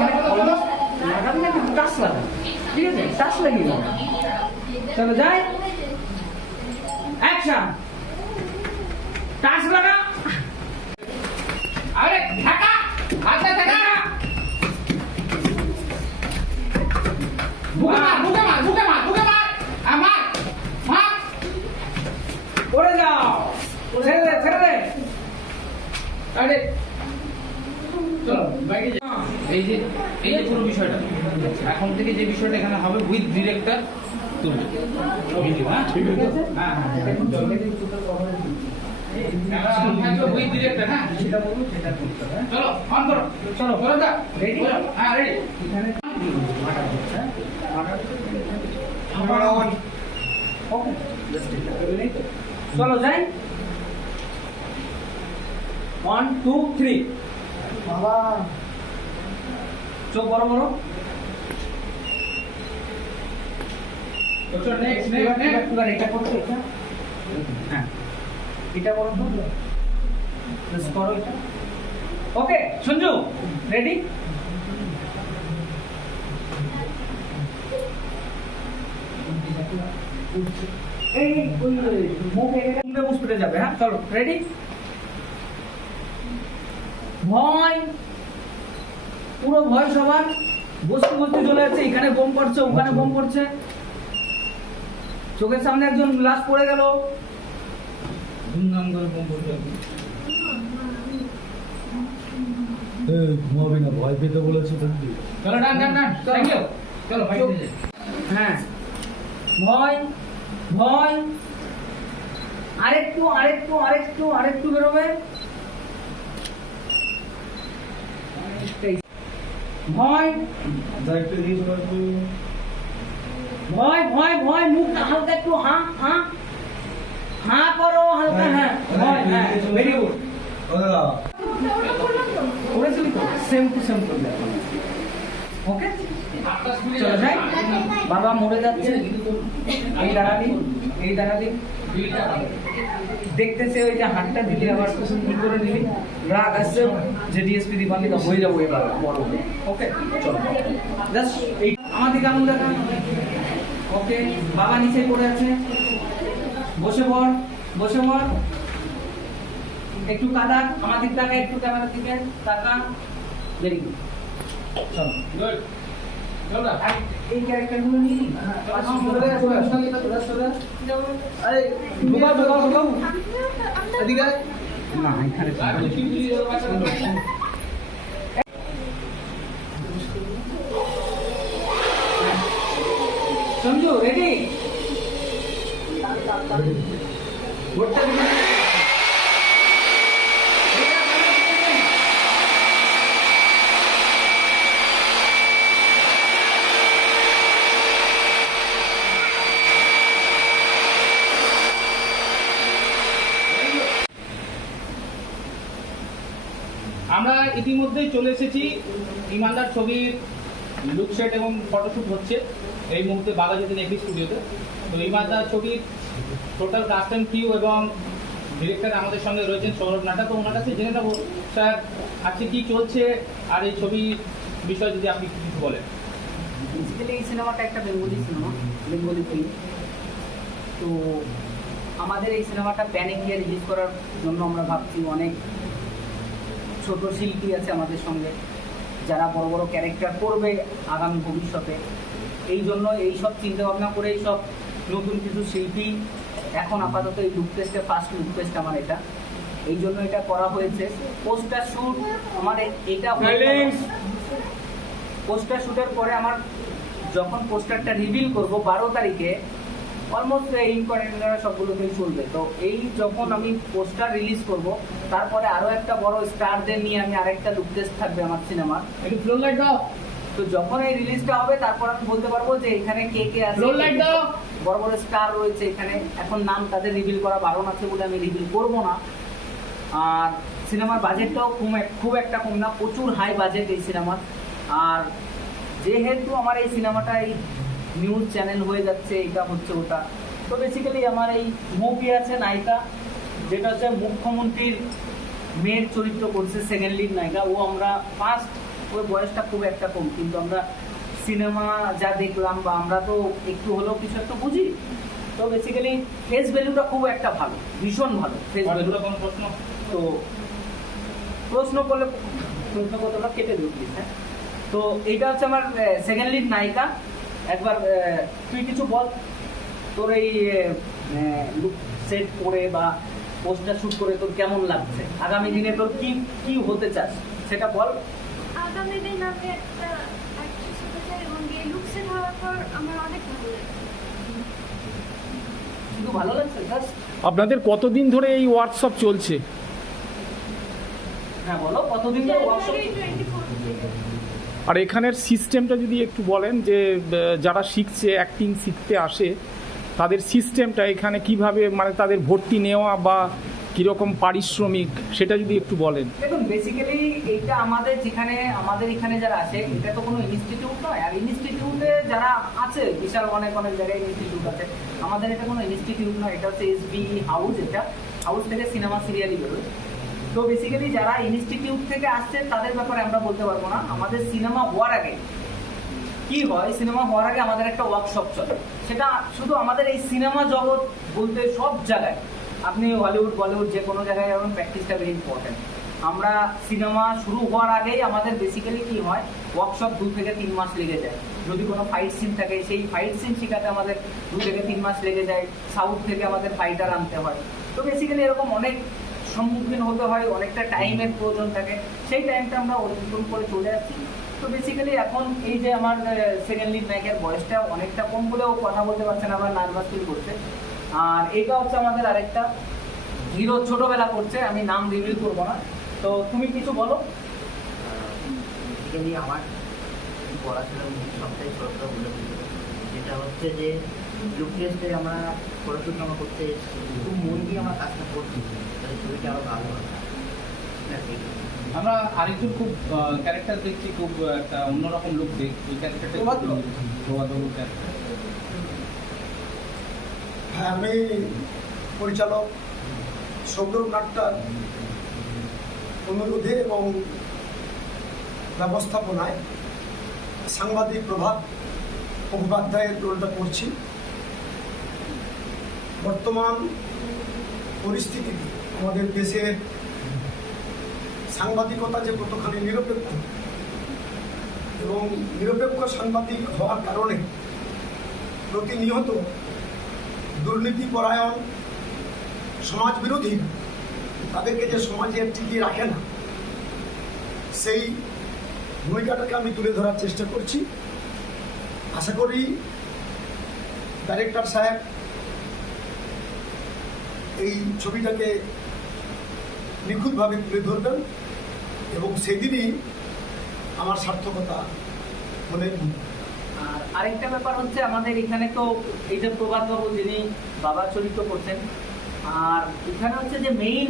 এখানে অলমোস্ট লাগাবি না, কিন্তু টাচ লাগা, ঠিক আছে? টাচ লাগিয়ে লাগা। চলো যাই, অ্যাকশন। টাচ লাগা, আরে ঢাকা, হাতটা ঢাকা। বুকে মার, বুকে মার, বুকে মার, বুকে মার, আমার মার। পড়ে যাও, ছেড়ে দে, ছেড়ে দে। আরে চলো বাইরে যাই। এই যে পুরো বিষয়টা এখন থেকে যে বিষয়টা এখানে হবে উইথ ডিরেক্টর তুমি ভিডিও, হ্যাঁ ঠিক আছে, হ্যাঁ হ্যাঁ উইথ ডিরেক্টর, হ্যাঁ সেটা বলবো, সেটা করতে হবে। চলো অন করো, চলো বলো দা, রেডি? হ্যাঁ রেডি। এখানে মাটা হচ্ছে, মাটা অন। ওকে চলো যাই। 1 2 3। বাবা চোখ বড় বড়। নেক্সট এটা করতে, এটা হ্যাঁ এটা করো তো, প্রেস করো এটা। ওকে সঞ্জু রেডি? এই ওই মুখ এখানে মুস্কুটে যাবে, হ্যাঁ চলো রেডি? ভয়, পুরো ভয় সবার, বসতে বসতে চলে যাচ্ছে, এখানে বোম পড়ছে, ওখানে বোম পড়ছে, চোখের সামনে একজন লাশ পড়ে গেল, ধুমধাম করে বোম পড়ছে। ঘুমাবি না, ভয় পেতে বলেছি। চলো ডান ডান ডান, থ্যাংক ইউ। চলো বাইরে যাই। হ্যাঁ ভয় ভয়, আরেকটু আরেকটু আরেকটু আরেকটু বেরোবে। ভয় ভয় ভয় ভয়, মুখটা হালকা একটু হাঁ হাঁ হাঁ করো, হালকা হ্যাঁ ভয়, হ্যাঁ ভেরি গুড। করেছিলি তো, সেম টু সেম করবে। ওকে চলো যাই। বাবা মরে যাচ্ছে, এই দাঁড়ালি, এই দাঁড়ালি, দেখতেছে ওই যে হাতটা দিলি, আবার কি করে নিলি, রাগ আসছে যে ডিএসপি দিবালি তো হয়ে যাবো এবার বড়। ওকে চলো জাস্ট এই আমার দিকে আঙুল দেখা। ওকে বাবা নিচে পড়ে আছে, বসে পড়, বসে পড়, একটু কাদা আমার দিক তাকা, একটু ক্যামেরার দিকে তাকা। ভেরি গুড, চলো গুড। এই ক্যারেক্টারগুলো নিয়ে না এখানে সঞ্জু রেডি? ভোটটা দিবেন? আমরা ইতিমধ্যেই চলে এসেছি ইমানদার ছবির লুকসেট এবং ফটোশ্যুট হচ্ছে এই মুহূর্তে বাঘাযতীন এপি স্টুডিওতে। তো ইমানদার ছবির টোটাল কাস্ট অ্যান্ড ক্রিউ এবং ডিরেক্টর আমাদের সঙ্গে রয়েছেন সৌরভ নাটা। তো ওনার কাছে জেনে নেবো স্যার আজকে কী চলছে আর এই ছবির বিষয়ে যদি আপনি কিছু বলেন। বেসিক্যালি এই সিনেমাটা একটা বেঙ্গলি সিনেমা, বেঙ্গলি ফিল্ম। তো আমাদের এই সিনেমাটা প্যান ইন্ডিয়া রিলিজ করার জন্য আমরা ভাবছি অনেক ছোট শিল্পী আছে আমাদের সঙ্গে, যারা বড় বড় ক্যারেক্টার করবে আগামী ভবিষ্যতে। এই জন্য এইসব চিন্তাভাবনা করে এইসব নতুন কিছু শিল্পী এখন আপাতত এই লুক টেস্টে ফার্স্ট লুক টেস্ট আমার এটা, এই জন্য এটা করা হয়েছে। পোস্টার শ্যুট আমার এটা পোস্টার শ্যুটের পরে আমার যখন পোস্টারটা রিভিল করব 12 তারিখে, অলমোস্ট ইনকোয়ারিরা সবগুলোতেই চলবে। তো এই যখন আমি পোস্টার রিলিজ করব, তারপরে আরও একটা বড় স্টারদের নিয়ে আমি আরেকটা লুক টেস্ট থাকবে আমার সিনেমার। একটু ফ্লো লাইট দাও। তো যখন এই রিলিজটা হবে তারপর আমি বলতে পারবো যে এখানে কে কে আছে, ফ্লো লাইট দাও। বড় বড় স্টার রয়েছে এখানে। এখন নাম তাদের রিভিল করা বারণ আছে বলে আমি রিভিল করব না। আর সিনেমার বাজেটটাও খুব একটা কম না, প্রচুর হাই বাজেট এই সিনেমার। আর যেহেতু আমার এই সিনেমাটা এই নিউজ চ্যানেল হয়ে যাচ্ছে, এটা হচ্ছে ওটা, তো বেসিক্যালি আমার এই মুভি আছে নায়িকা, যেটা হচ্ছে মুখ্যমন্ত্রীর মেয়ের চরিত্র করছে, সেকেন্ড লিড নায়িকা। ও আমরা ফার্স্ট ওই বয়সটা খুব একটা কম, কিন্তু আমরা সিনেমা যা দেখলাম বা আমরা তো একটু হলেও কিছু একটা বুঝি, তো বেসিক্যালি ফেস ভ্যালুটা খুব একটা ভালো, ভীষণ ভালো ফেস ভ্যালু। প্রশ্ন তো প্রশ্ন করলে প্রশ্ন কতটা কেটে দিও প্লিজ। হ্যাঁ, তো এইটা হচ্ছে আমার সেকেন্ড লিড নায়িকা। একবার তুই কিছু বল, তোর এই লুক সেট করে বা পোস্টার শুট করে তোর কেমন লাগছে, আগামী দিনে তোর কি কি হতে চাস সেটা বল। আগামী দিন আমি একটা অ্যাক্ট্রেস হতে চাই এবং এই লুকসে হওয়ার পর আমার অনেক ভালো লাগে। শুধু ভালো লাগছে ব্যাস? আপনাদের কতদিন ধরে এই ওয়ার্কশপ চলছে? হ্যাঁ বলো, কতদিন ধরে ওয়ার্কশপ? জানুয়ারি 24 থেকে। আর এখানের সিস্টেমটা যদি একটু বলেন, যে যারা শিখছে, অ্যাক্টিং শিখতে আসে, তাদের সিস্টেমটা এখানে কিভাবে, মানে তাদের ভর্তি নেওয়া বা কীরকম পারিশ্রমিক, সেটা যদি একটু বলেন। দেখুন, বেসিক্যালি এইটা আমাদের এখানে যারা আসে, এটা তো কোনো ইনস্টিটিউট নয়। আর ইনস্টিটিউটে যারা আছে, বিশাল অনেক অনেক জায়গায় ইনস্টিটিউট আছে, আমাদের এটা কোনো ইনস্টিটিউট নয়, এটা হচ্ছে এসবি হাউস। এটা হাউস থেকে সিনেমা সিরিয়ালই বেরোয়। তো বেসিক্যালি যারা ইনস্টিটিউট থেকে আসছে তাদের ব্যাপারে আমরা বলতে পারবো না। আমাদের সিনেমা হওয়ার আগে কি হয়, সিনেমা হওয়ার আগে আমাদের একটা ওয়ার্কশপ চলে। সেটা শুধু আমাদের এই সিনেমা জগৎ বলতে সব জায়গায়, আপনি হলিউড বলিউড যে কোনো জায়গায় যেমন প্র্যাকটিসটা ভেরি ইম্পর্টেন্ট। আমরা সিনেমা শুরু হওয়ার আগেই আমাদের বেসিক্যালি কি হয়, ওয়ার্কশপ 2 থেকে 3 মাস লেগে যায়। যদি কোনো ফাইট সিন থাকে, সেই ফাইট সিন শেখাতে আমাদের 2 থেকে 3 মাস লেগে যায়। সাউথ থেকে আমাদের ফাইটার আনতে হয়। তো বেসিক্যালি এরকম অনেক সম্মুখীন হতে হয়, অনেকটা টাইমের প্রয়োজন থাকে। সেই টাইমটা আমরা অতিক্রম করে চলে আসছি। তো বেসিক্যালি এখন এই যে আমার সেকেন্ড লিড নায়িকার বয়সটা অনেকটা কম বলেও কথা বলতে পারছে না, আবার নার্ভাস ফিল করছে। আর এইটা হচ্ছে আমাদের আরেকটা হিরো, ছোটবেলা করছে, আমি নাম রিভিল করবো না। তো তুমি কিছু বলো। বেসিক্যালি আমার পড়াশোনার সবটাই ছোটটা বলে দিতে, যেটা হচ্ছে যে লুক টেস্টে আমরা পড়াশোনা করতে খুব মন দিয়ে আমার কাজটা করছি, তাহলে ছবিটা আরও ভালো হবে। আমরা আরেকজন খুব ক্যারেক্টার দেখছি, খুব একটা অন্যরকম লুক দেখ, ওই ক্যারেক্টারটা হ্যাঁ, আমি পরিচালক সৌরভ নাট্টার অনুরোধে এবং ব্যবস্থাপনায় সাংবাদিক প্রভাত মুখোপাধ্যায়ের রোলটা করছি। বর্তমান পরিস্থিতিতে আমাদের দেশের সাংবাদিকতা যে কতখানি নিরপেক্ষ, এবং নিরপেক্ষ সাংবাদিক হওয়ার কারণে প্রতিনিয়ত দুর্নীতিপরায়ণ সমাজবিরোধী তাদেরকে যে সমাজে টিকিয়ে রাখে না, সেই ভূমিকাটাকে আমি তুলে ধরার চেষ্টা করছি। আশা করি ডাইরেক্টর সাহেব এই ছবিটাকে নিখুঁতভাবে তুলে ধরবেন এবং সেদিনই আমার সার্থকতা মনে আর আরেকটা ব্যাপার হচ্ছে, আমাদের এখানে তো এই যে প্রভাতবাবু যিনি বাবা চরিত্র করছেন, আর এখানে হচ্ছে যে মেইন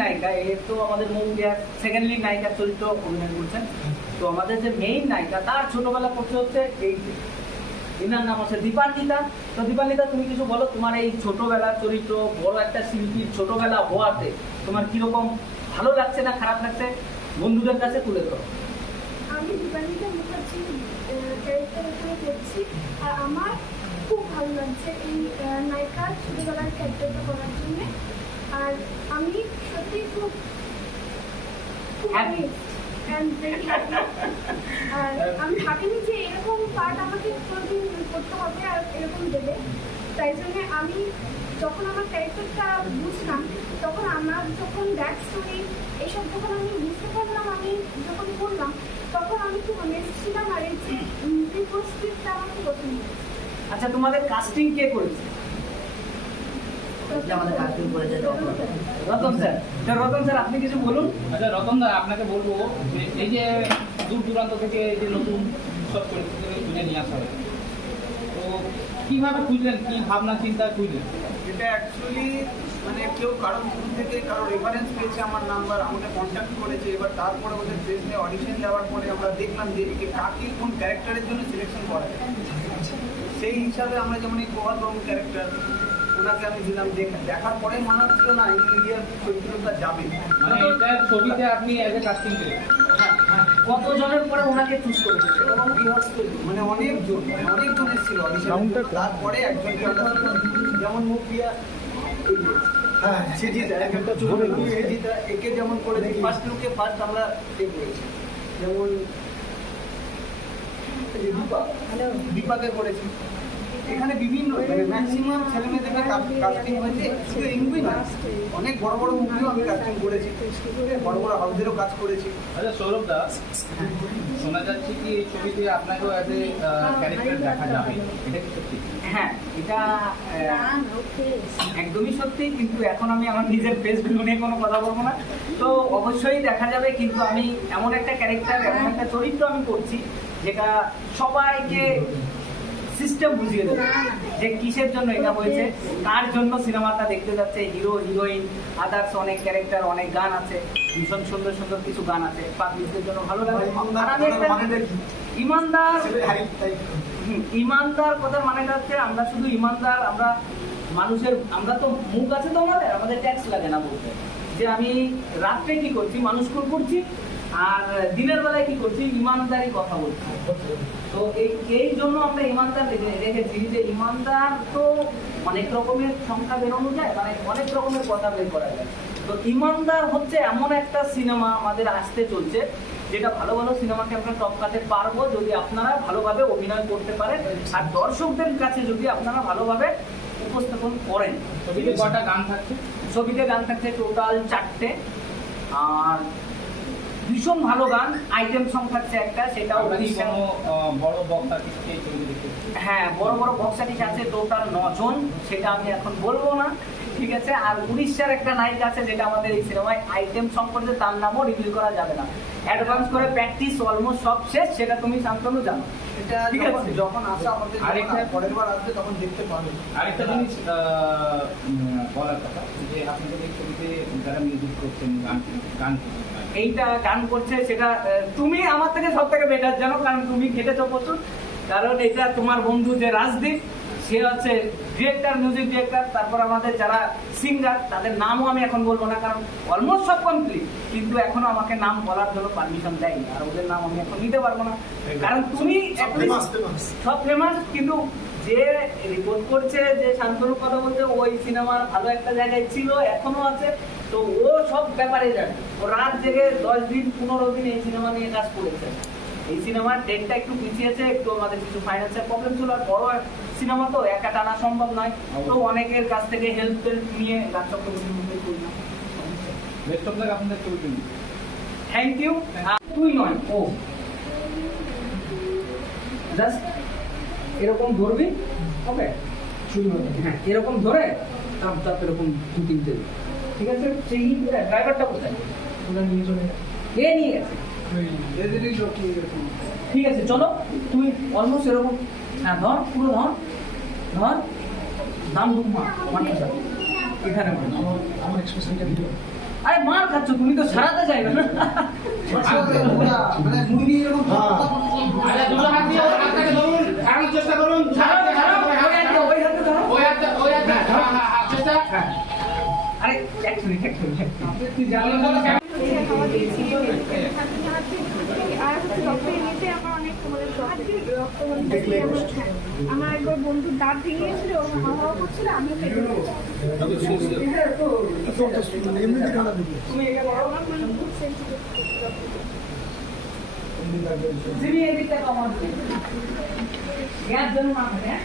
নায়িকা এর তো আমাদের মৌলিয়া সেকেন্ড লিড নায়িকার চরিত্র অভিনয় করছেন। তো আমাদের যে মেইন নায়িকা, তার ছোটবেলা করতে হচ্ছে এই, এনার নাম হচ্ছে দীপান্বিতা। তো দীপান্বিতা, তুমি কিছু বলো, তোমার এই ছোটবেলার চরিত্র, বড় একটা শিল্পীর ছোটবেলা হওয়াতে তোমার কিরকম ভালো লাগছে না খারাপ লাগছে, বন্ধুদের কাছে তুলে ধরো। আমি দীপান্বিতা মুখার্জি ক্যারেক্টার এখানে করছি, আর আমার খুব ভালো লাগছে এই নায়িকার ছোটবেলার ক্যারেক্টারটা করার জন্য। আর আমি সত্যি খুব Happy? আর আমি ভাবিনি যে এরকম পার্ট আমাকে কোনোদিন করতে হবে আর এরকম দেবে। তাই জন্য আমি যখন আমার ক্যারেক্টারটা বুঝলাম, তখন আমার যখন ব্যাক স্টোরি এসব যখন আমি বুঝতে পারলাম, আমি যখন করলাম, তখন আমি খুব অনেস্ট ছিলাম। আর এই যে স্ক্রিপ্টটা আমাকে পছন্দ হয়েছে। আচ্ছা, তোমাদের কাস্টিং কে করেছে? আমাদের কাস্টিং করেছে রতন স্যার। রতন স্যার, আপনি কিছু বলুন। আচ্ছা রতন দা, আপনাকে বলবো যে এই যে দূর দূরান্ত থেকে এই যে নতুন সব চরিত্রকে খুঁজে নিয়ে আসা হয়েছে, তো কিভাবে খুঁজলেন, কি ভাবনা চিন্তা খুঁজলেন? এটা অ্যাকচুয়ালি মানে কেউ কারোর শুরু থেকে কারোর রেফারেন্স পেয়েছে, আমার নাম্বার আমাকে কন্ট্যাক্ট করেছে। এবার তারপরে ওদের প্রেসে অডিশন দেওয়ার পরে আমরা দেখলাম যে একে কাকে কোন ক্যারেক্টারের জন্য সিলেকশন করা যায়। সেই হিসাবে আমরা যেমন এই প্রভাতবাবু ক্যারেক্টার, ওনাকে আমি দিলাম। দেখার পরে মনে হচ্ছিল না ইন্ডিয়ার চরিত্রটা যাবে, মানে এটা ছবিতে আপনি এজ এ কাস্টিং দিলেন? হ্যাঁ হ্যাঁ কতজনের পরে ওনাকে চুজ করেছে সেটা কোনো রিহার্স তৈরি মানে অনেকজন এসেছিল audition এর জন্য। তারপরে একজনকে আমরা select করি। যেমন মুখিয়া হ্যাঁ সেজিতা একটা সেজিতা একে যেমন করেছি ফার্স্ট লুকে ফার্স্ট আমরা এ করেছি। যেমন এই যে দীপাকে করেছি। এখানে বিভিন্ন মানে ম্যাক্সিমাম ছেলেমেয়েদের কাস্টিং হয়েছে, শুধু এমনি না, অনেক বড় বড় মুভিও আমি কাস্টিং করেছি, বড় বড় হাউসেরও কাজ করেছি। আচ্ছা সৌরভ দা, শোনা যাচ্ছে কি এই ছবিতে আপনাকেও অ্যাজ এ ক্যারেক্টার দেখা যাবে, এটা কি সত্যি? হ্যাঁ, এটা একদমই সত্যি, কিন্তু এখন আমি আমার নিজের ফেসবুক নিয়ে কোনো কথা বলবো না। তো অবশ্যই দেখা যাবে, কিন্তু আমি এমন একটা ক্যারেক্টার, এমন একটা চরিত্র আমি করছি যেটা সবাইকে সিস্টেম বুঝিয়ে দেবে যে কিসের জন্য এটা হয়েছে, কার জন্য সিনেমাটা দেখতে যাচ্ছে, হিরো হিরোইন আদার্স অনেক ক্যারেক্টার, অনেক গান আছে, ভীষণ সুন্দর সুন্দর কিছু গান আছে, পাবলিকদের জন্য ভালো লাগে। আর আমি একটা ইমানদার, ইমানদার কথার মানেটা হচ্ছে আমরা শুধু ইমানদার, আমরা মানুষের, আমরা তো মুখ আছে তো আমাদের ট্যাক্স লাগে না বলতে, যে আমি রাত্রে কি করছি, মানুষ খুন করছি, আর দিনের বেলায় কি করছি, ইমানদারি কথা বলছি। তো এই জন্য আমরা ইমানদার রেখেছি, যে ইমানদার তো অনেক রকমের সংখ্যা বেরোনো যায়, মানে অনেক রকমের কথা বের করা যায়। তো ইমানদার হচ্ছে এমন একটা সিনেমা আমাদের আসতে চলছে, যেটা ভালো ভালো সিনেমাকে আমরা টপকাতে পারবো যদি আপনারা ভালোভাবে অভিনয় করতে পারেন, আর দর্শকদের কাছে যদি আপনারা ভালোভাবে উপস্থাপন করেন। ছবিতে কটা গান থাকছে? ছবিতে গান থাকছে টোটাল 4টে, আর ভীষণ ভালো গান, আইটেম সং থাকছে একটা, সেটাও আমরা কি কোনো বড় বক্স আর্টিস্টকে এই ছবিতে দেখতে? হ্যাঁ, বড় বড় বক্স আর্টিস্ট আছে টোটাল 9 জন, সেটা আমি এখন বলবো না, ঠিক আছে। আর উড়িষ্যার একটা নায়িকা আছে, যেটা আমাদের এই সিনেমায় আইটেম সং করছে, তার নামও রিভিল করা যাবে না, অ্যাডভান্স করে প্র্যাকটিস অলমোস্ট সব শেষ, সেটা তুমি শান্তনু জানো। এটা ঠিক আছে। যখন আসা আমাদের, আরেকটা পরের বার আসবে তখন দেখতে পাবেন। আরেকটা জিনিস বলার কথা, যে আপনাদের এই ছবিতে যারা মিউজিক করছেন, গান এইটা গান করছে, সেটা তুমি আমার থেকে সব থেকে বেটার জানো, কারণ তুমি খেটেছো প্রচুর। কারণ এটা তোমার বন্ধু যে রাজদীপ, সে হচ্ছে ডিরেক্টর, মিউজিক ডিরেক্টর। তারপর আমাদের যারা সিঙ্গার, তাদের নামও আমি এখন বলবো না, কারণ অলমোস্ট সব কমপ্লিট, কিন্তু এখনো আমাকে নাম বলার জন্য পারমিশন দেয়নি, আর ওদের নাম আমি এখন নিতে পারবো না, কারণ তুমি সব ফেমাস। কিন্তু যে রিপোর্ট করছে, যে শান্তনুর কথা বলছে, ওই সিনেমার ভালো একটা জায়গায় ছিল, এখনো আছে, তো ও সব ব্যাপারে জানে। ও রাত জেগে 10 দিন 15 দিন এই সিনেমা নিয়ে কাজ করেছে। এই সিনেমার ডেটটা একটু পিছিয়েছে, একটু আমাদের কিছু ফাইন্যান্সিয়াল প্রবলেম ছিল, আর বড় সিনেমা তো একা টানা সম্ভব নয়, তো অনেকের কাছ থেকে হেল্প নিয়ে গান চক্রবর্তীর মধ্যে করলাম। বেস্ট অফ লাক আপনাদের ছবির জন্য। Thank you. তুই নয়, ও জাস্ট এরকম ধরবি, ওকে, হ্যাঁ, এরকম ধরে চাপ চাপ এরকম 2-3 দেবে, ঠিক আছে। সেই ড্রাইভারটা কোথায়? ওরা নিয়ে চলে গেছে, কে নিয়ে গেছে? ঠিক আছে, চলো, তুই অলমোস্ট এরকম, হ্যাঁ, ধর, পুরো ধর, ধর, দাম দুম মা, মারতে চাও এখানে, আমার এক্সপ্রেশনটা দিও। আরে মার খাচ্ছ তুমি, তো সারাতে চাইবে না। মানে মুরগি এরকম আরে দুটো হাত দিয়ে হাতটাকে ধরুন, ছাড়ানোর চেষ্টা করুন, ছাড়াতে ছাড়াতে ওই হাতে ধরো, ওই হাতটা চেষ্টা। আরে এক মিনিট, তুই জানলে তো আর হচ্ছে ডক্টর এমনিতে আমার অনেক আমার একবার বন্ধুর দাঁত ভেঙে গেছিল, ও হাওয়া করছিল, আমিও কেটে এমনিতে কাটা দিবি। তুমি এটা করো, আমার মানে খুব সেন্সিটিভ। জিবি এদিকটা কমান গ্যাস জন্য না থাকে, হ্যাঁ